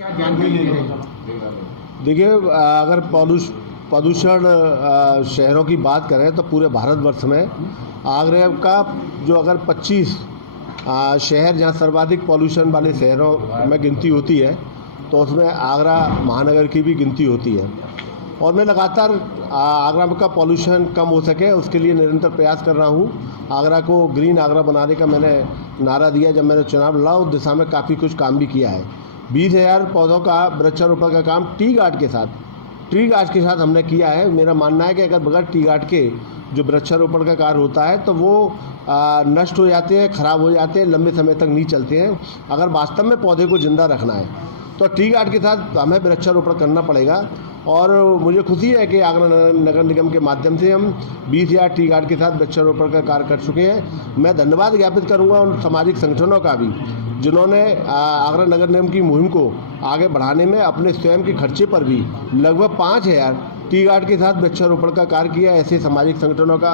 क्या जानकारी है? देखिए, अगर प्रदूषण शहरों की बात करें तो पूरे भारतवर्ष में आगरा का जो अगर 25 शहर जहां सर्वाधिक पॉल्यूशन वाले शहरों में गिनती होती है तो उसमें आगरा महानगर की भी गिनती होती है। और मैं लगातार आगरा का पॉल्यूशन कम हो सके उसके लिए निरंतर प्रयास कर रहा हूँ। आगरा को ग्रीन आगरा बनाने का मैंने नारा दिया जब मैंने चुनाव लड़ा, उस दिशा में काफ़ी कुछ काम भी किया है। 20,000 पौधों का वृक्षारोपण का काम ट्री गार्ड के साथ हमने किया है। मेरा मानना है कि अगर बगैर ट्री गार्ड के जो वृक्षारोपण का कार्य होता है तो वो नष्ट हो जाते हैं, ख़राब हो जाते हैं, लंबे समय तक नहीं चलते हैं। अगर वास्तव में पौधे को ज़िंदा रखना है तो ट्री गार्ड के साथ हमें वृक्षारोपण करना पड़ेगा। और मुझे खुशी है कि आगरा नगर निगम के माध्यम से हम 20,000 ट्री गार्ड के साथ वृक्षारोपण का कार्य कर चुके हैं। मैं धन्यवाद ज्ञापित करूंगा उन सामाजिक संगठनों का भी जिन्होंने आगरा नगर निगम की मुहिम को आगे बढ़ाने में अपने स्वयं के खर्चे पर भी लगभग 5,000 ट्री गार्ड के साथ वृक्षारोपण का कार्य किया। ऐसे सामाजिक संगठनों का,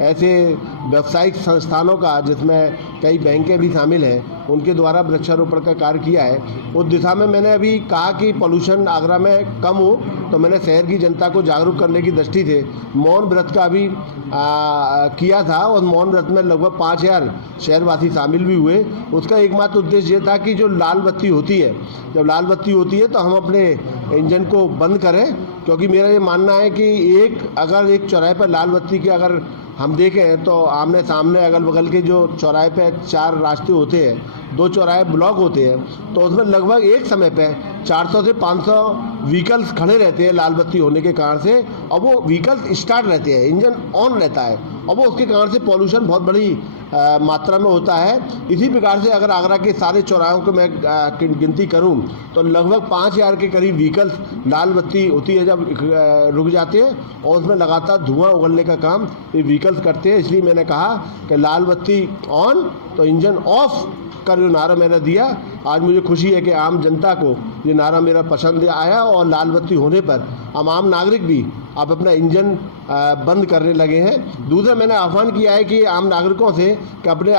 ऐसे व्यावसायिक संस्थानों का जिसमें कई बैंकें भी शामिल हैं, उनके द्वारा वृक्षारोपण का कार्य किया है। उस दिशा में मैंने अभी कहा कि पोल्यूशन आगरा में कम हो तो मैंने शहर की जनता को जागरूक करने की दृष्टि से मौन व्रत का भी किया था और मौन व्रत में लगभग 5,000 शहरवासी शामिल भी हुए। उसका एकमात्र उद्देश्य ये था कि जो लाल बत्ती होती है, जब लाल बत्ती होती है तो हम अपने इंजन को बंद करें, क्योंकि मेरा ये मानना है कि अगर एक चौराहे पर लाल बत्ती के अगर हम देखें तो आमने सामने अगल बगल के जो चौराहे पे 4 रास्ते होते हैं, 2 चौराहे ब्लॉक होते हैं, तो उसमें लगभग एक समय पे 400 से 500 व्हीकल्स खड़े रहते हैं लाल बत्ती होने के कारण से। और वो व्हीकल्स स्टार्ट रहते हैं, इंजन ऑन रहता है और वो उसके कारण से पॉल्यूशन बहुत बड़ी मात्रा में होता है। इसी प्रकार से अगर आगरा के सारे चौराहों को मैं गिनती करूं तो लगभग 5,000 के करीब व्हीकल्स लाल बत्ती होती है जब रुक जाते हैं और उसमें लगातार धुआं उगलने का काम ये व्हीकल्स करते हैं। इसलिए मैंने कहा कि लाल बत्ती ऑन तो इंजन ऑफ कर जो नारा मैंने दिया। आज मुझे खुशी है कि आम जनता को ये नारा मेरा पसंद आया और लाल बत्ती होने पर आम नागरिक भी अब अपना इंजन बंद करने लगे हैं। दूसरा, मैंने आह्वान किया है कि आम नागरिकों से कि अपने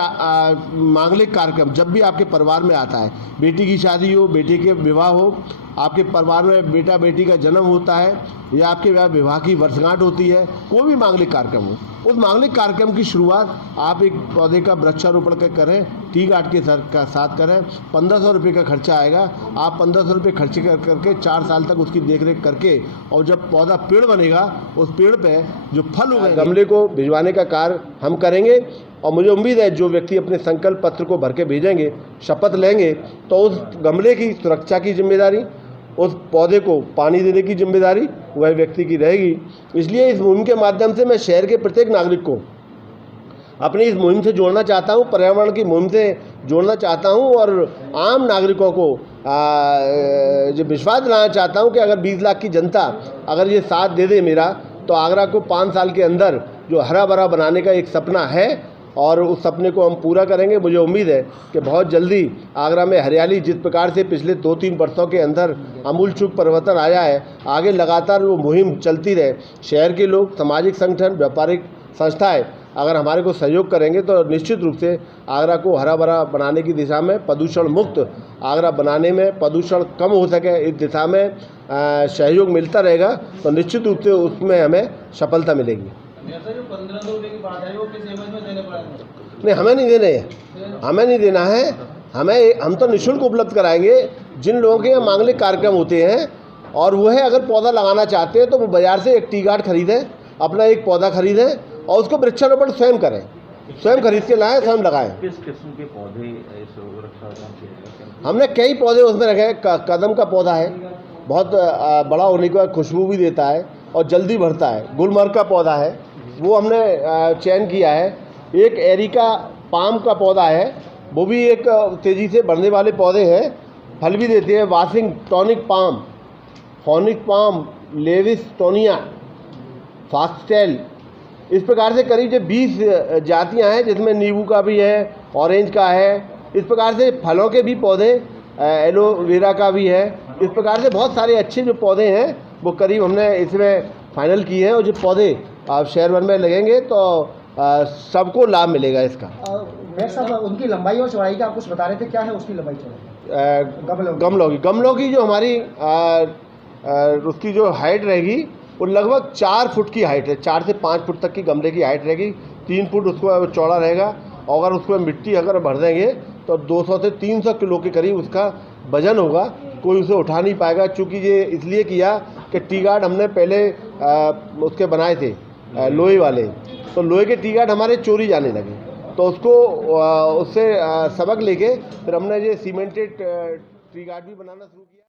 मांगलिक कार्यक्रम जब भी आपके परिवार में आता है, बेटी की शादी हो, बेटे के विवाह हो, आपके परिवार में बेटा बेटी का जन्म होता है या आपके विवाह की वर्षगांठ होती है, कोई भी मांगलिक कार्यक्रम हो, उस मांगलिक कार्यक्रम की शुरुआत आप एक पौधे का वृक्षारोपण करें, ट्री गार्ड के साथ करें। 1,500 रुपये का खर्चा आएगा। आप 1,500 रुपये खर्च करके 4 साल तक उसकी देखरेख करके और जब पौधा पेड़ बनेगा उस पेड़ पे जो फल उगे गमले को भिजवाने का कार्य हम करेंगे। और मुझे उम्मीद है जो व्यक्ति अपने संकल्प पत्र को भर के भेजेंगे, शपथ लेंगे, तो उस गमले की सुरक्षा की जिम्मेदारी, उस पौधे को पानी देने की जिम्मेदारी वह व्यक्ति की रहेगी। इसलिए इस मुहिम के माध्यम से मैं शहर के प्रत्येक नागरिक को अपनी इस मुहिम से जोड़ना चाहता हूं, पर्यावरण की मुहिम से जोड़ना चाहता हूं और आम नागरिकों को जो विश्वास दिलाना चाहता हूं कि अगर 20 लाख की जनता अगर ये साथ दे दे मेरा, तो आगरा को 5 साल के अंदर जो हरा भरा बनाने का एक सपना है और उस सपने को हम पूरा करेंगे। मुझे उम्मीद है कि बहुत जल्दी आगरा में हरियाली जिस प्रकार से पिछले 2-3 वर्षों के अंदर आमूलचूल परिवर्तन आया है, आगे लगातार वो मुहिम चलती रहे। शहर के लोग, सामाजिक संगठन, व्यापारिक संस्थाएं अगर हमारे को सहयोग करेंगे तो निश्चित रूप से आगरा को हरा भरा बनाने की दिशा में, प्रदूषण मुक्त आगरा बनाने में, प्रदूषण कम हो सके इस दिशा में सहयोग मिलता रहेगा तो निश्चित रूप से उसमें हमें सफलता मिलेगी। जो 1,500 रुपये की बात है वो किस एवज में देने पड़ेंगे? नहीं, हमें नहीं देने हैं, हमें नहीं देना है। हम तो निःशुल्क उपलब्ध कराएंगे। जिन लोगों के यहाँ मांगलिक कार्यक्रम होते हैं और वो है अगर पौधा लगाना चाहते हैं तो वो बाजार से एक ट्री गार्ड खरीदें, अपना एक पौधा खरीदें और उसको वृक्षारोपण स्वयं करें, स्वयं खरीद के लाएं, स्वयं लगाएं। किस किस्म के पौधे इस वृक्षारोपण? हमने कई पौधे उसमें रखे हैं। कदम का पौधा है, बहुत बड़ा होने के बाद खुशबू भी देता है और जल्दी बढ़ता है। गुलमर्ग का पौधा है, वो हमने चयन किया है। एक एरिका पाम का पौधा है, वो भी एक तेज़ी से बढ़ने वाले पौधे हैं, फल भी देते हैं। वाशिंगटॉनिक पाम, फोनिक पाम, लेविस्टोनिया, फॉक्सटेल, इस प्रकार से करीब 20 जातियां हैं जिसमें नींबू का भी है, ऑरेंज का है। इस प्रकार से फलों के भी पौधे, एलोवेरा का भी है। इस प्रकार से बहुत सारे अच्छे जो पौधे हैं वो करीब हमने इसमें फाइनल किए हैं और जो पौधे आप शहर भर में लगेंगे तो सबको लाभ मिलेगा इसका। साहब, उनकी लंबाई और चौड़ाई का आप कुछ बता रहे थे, क्या है उसकी लंबाई चौड़ाई? गमलों की जो हमारी उसकी जो हाइट रहेगी वो लगभग 4 फुट की हाइट है, 4 से 5 फुट तक की गमले की हाइट रहेगी। 3 फुट उसको चौड़ा रहेगा और अगर उसमें मिट्टी अगर भर देंगे तो 200 से 300 किलो के करीब उसका वजन होगा। कोई उसे उठा नहीं पाएगा। चूँकि ये इसलिए किया कि टी गार्ड हमने पहले उसके बनाए थे लोहे वाले, तो लोहे के टी गार्ड हमारे चोरी जाने लगे, तो उसको उससे सबक लेके फिर हमने ये सीमेंटेड टी गार्ड भी बनाना शुरू किया।